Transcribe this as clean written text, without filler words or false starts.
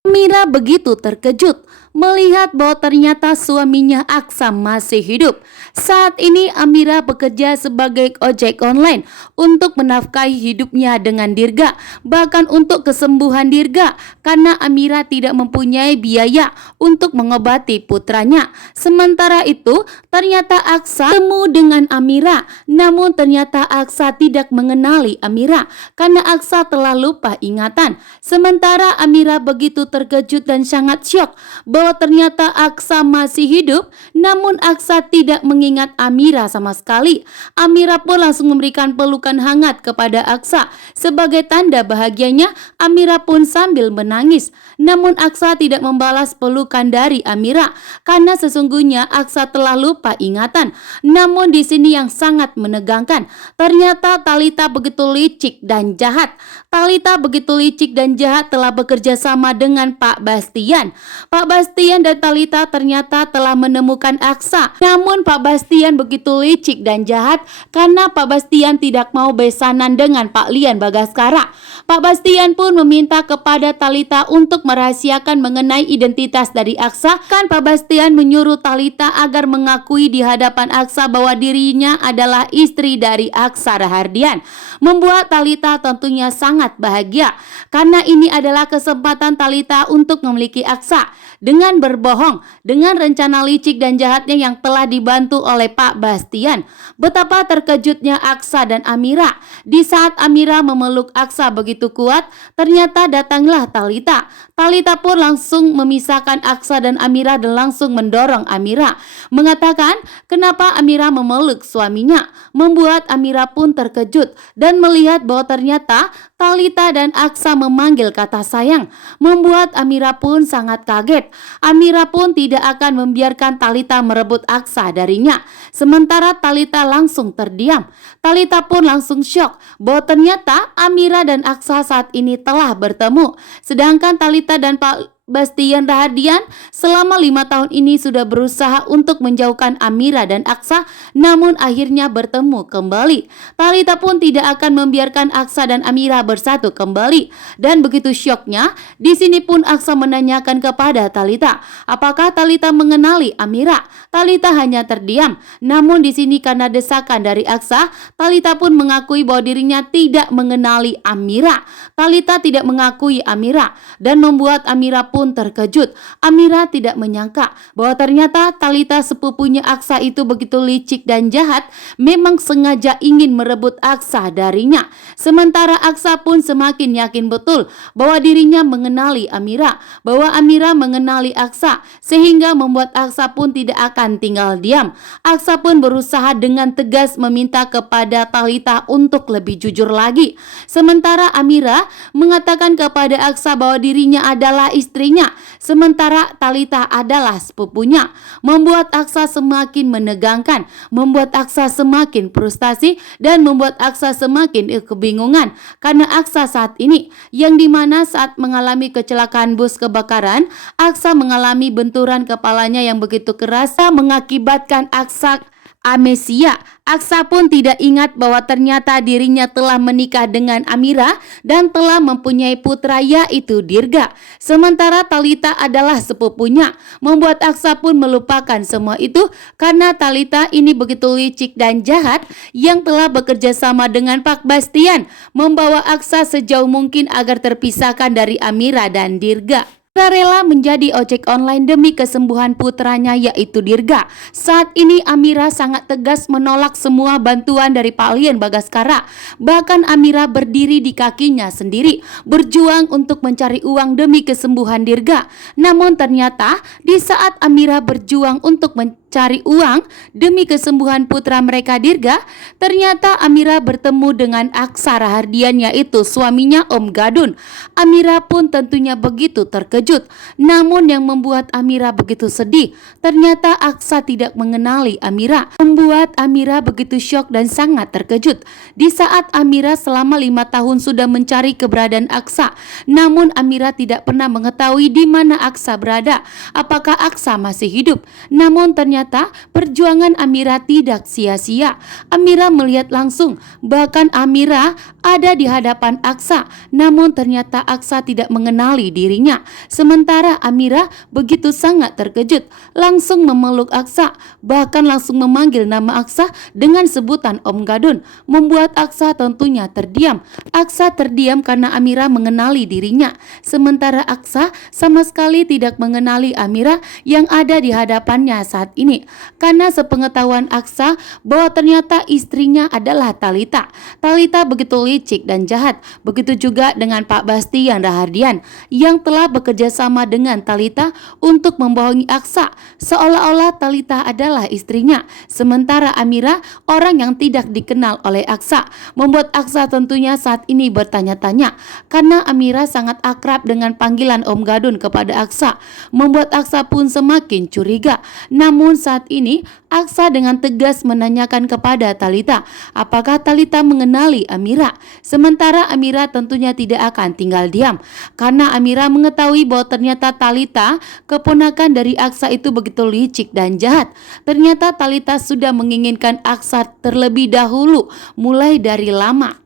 Amira begitu terkejut melihat bahwa ternyata suaminya Aksa masih hidup. Saat ini Amira bekerja sebagai ojek online untuk menafkahi hidupnya dengan Dirga, bahkan untuk kesembuhan Dirga karena Amira tidak mempunyai biaya untuk mengobati putranya. Sementara itu, ternyata Aksa temu dengan Amira, namun ternyata Aksa tidak mengenali Amira karena Aksa telah lupa ingatan. Sementara Amira begitu terkejut dan sangat syok bahwa ternyata Aksa masih hidup, namun Aksa tidak mengingat Amira sama sekali. Amira pun langsung memberikan pelukan hangat kepada Aksa. Sebagai tanda bahagianya, Amira pun sambil menangis. Namun Aksa tidak membalas pelukan dari Amira karena sesungguhnya Aksa telah lupa ingatan. Namun di sini yang sangat menegangkan, ternyata Talita begitu licik dan jahat. Talita begitu licik dan jahat telah bekerja sama dengan Pak Bastian. Pak Bastian dan Talita ternyata telah menemukan Aksa. Namun Pak Bastian begitu licik dan jahat karena Pak Bastian tidak mau besanan dengan Pak Lian Bagaskara. Pak Bastian pun meminta kepada Talita untuk merahasiakan mengenai identitas dari Aksa. Kan Pak Bastian menyuruh Talita agar mengakui di hadapan Aksa bahwa dirinya adalah istri dari Aksa Rahardian. Membuat Talita tentunya sangat bahagia karena ini adalah kesempatan Talita untuk memiliki Aksa. Dengan berbohong, dengan rencana licik dan jahatnya yang telah dibantu oleh Pak Bastian. Betapa terkejutnya Aksa dan Amira. Di saat Amira memeluk Aksa begitu kuat, ternyata datanglah Talita. Talita pun langsung memisahkan Aksa dan Amira dan langsung mendorong Amira. Mengatakan kenapa Amira memeluk suaminya. Membuat Amira pun terkejut dan melihat bahwa ternyata Talita dan Aksa memanggil kata sayang. Membuat Amira pun sangat kaget. Amira pun tidak akan membiarkan Talita merebut Aksa darinya. Sementara Talita langsung terdiam. Talita pun langsung syok bahwa ternyata Amira dan Aksa saat ini telah bertemu. Sedangkan Talita dan Pak Bastian Rahardian selama 5 tahun ini sudah berusaha untuk menjauhkan Amira dan Aksa, namun akhirnya bertemu kembali. Talita pun tidak akan membiarkan Aksa dan Amira bersatu kembali. Dan begitu syoknya, di sini pun Aksa menanyakan kepada Talita, apakah Talita mengenali Amira? Talita hanya terdiam. Namun di sini karena desakan dari Aksa, Talita pun mengakui bahwa dirinya tidak mengenali Amira. Talita tidak mengakui Amira dan membuat Amira pun terkejut. Amira tidak menyangka bahwa ternyata Talita sepupunya Aksa itu begitu licik dan jahat, memang sengaja ingin merebut Aksa darinya. Sementara Aksa pun semakin yakin betul bahwa dirinya mengenali Amira, bahwa Amira mengenali Aksa, sehingga membuat Aksa pun tidak akan tinggal diam. Aksa pun berusaha dengan tegas meminta kepada Talita untuk lebih jujur lagi. Sementara Amira mengatakan kepada Aksa bahwa dirinya adalah istrinya, sementara Talita adalah sepupunya. Membuat Aksa semakin menegangkan, membuat Aksa semakin frustasi, dan membuat Aksa semakin kebingungan karena Aksa saat ini yang dimana saat mengalami kecelakaan bus kebakaran, Aksa mengalami benturan kepalanya yang begitu keras mengakibatkan Aksa amnesia. Aksa pun tidak ingat bahwa ternyata dirinya telah menikah dengan Amira dan telah mempunyai putra yaitu Dirga. Sementara Talita adalah sepupunya. Membuat Aksa pun melupakan semua itu karena Talita ini begitu licik dan jahat yang telah bekerja sama dengan Pak Bastian, membawa Aksa sejauh mungkin agar terpisahkan dari Amira dan Dirga. Rela menjadi ojek online demi kesembuhan putranya yaitu Dirga. Saat ini Amira sangat tegas menolak semua bantuan dari Pak Lian Bagaskara. Bahkan Amira berdiri di kakinya sendiri, berjuang untuk mencari uang demi kesembuhan Dirga. Namun ternyata di saat Amira berjuang untuk mencari uang demi kesembuhan putra mereka Dirga, ternyata Amira bertemu dengan Aksa Rahardian yaitu suaminya Om Gadun. Amira pun tentunya begitu terkejut. Namun yang membuat Amira begitu sedih, ternyata Aksa tidak mengenali Amira. Membuat Amira begitu syok dan sangat terkejut. Di saat Amira selama 5 tahun sudah mencari keberadaan Aksa, namun Amira tidak pernah mengetahui di mana Aksa berada. Apakah Aksa masih hidup? Namun ternyata perjuangan Amira tidak sia-sia. Amira melihat langsung, bahkan Amira ada di hadapan Aksa, namun ternyata Aksa tidak mengenali dirinya. Sementara Amira begitu sangat terkejut, langsung memeluk Aksa, bahkan langsung memanggil nama Aksa dengan sebutan Om Gadun, membuat Aksa tentunya terdiam. Aksa terdiam karena Amira mengenali dirinya, sementara Aksa sama sekali tidak mengenali Amira yang ada di hadapannya saat ini. Karena sepengetahuan Aksa bahwa ternyata istrinya adalah Talita. Talita begitu licik dan jahat. Begitu juga dengan Pak Bastian Rahardian yang telah bekerja sama dengan Talita untuk membohongi Aksa, seolah-olah Talita adalah istrinya, sementara Amira orang yang tidak dikenal oleh Aksa, membuat Aksa tentunya saat ini bertanya-tanya karena Amira sangat akrab dengan panggilan Om Gadun kepada Aksa, membuat Aksa pun semakin curiga. Namun saat ini Aksa dengan tegas menanyakan kepada Talita apakah Talita mengenali Amira. Sementara Amira tentunya tidak akan tinggal diam, karena Amira mengetahui bahwa ternyata Talita, keponakan dari Aksa itu begitu licik dan jahat. Ternyata Talita sudah menginginkan Aksa terlebih dahulu, mulai dari lama.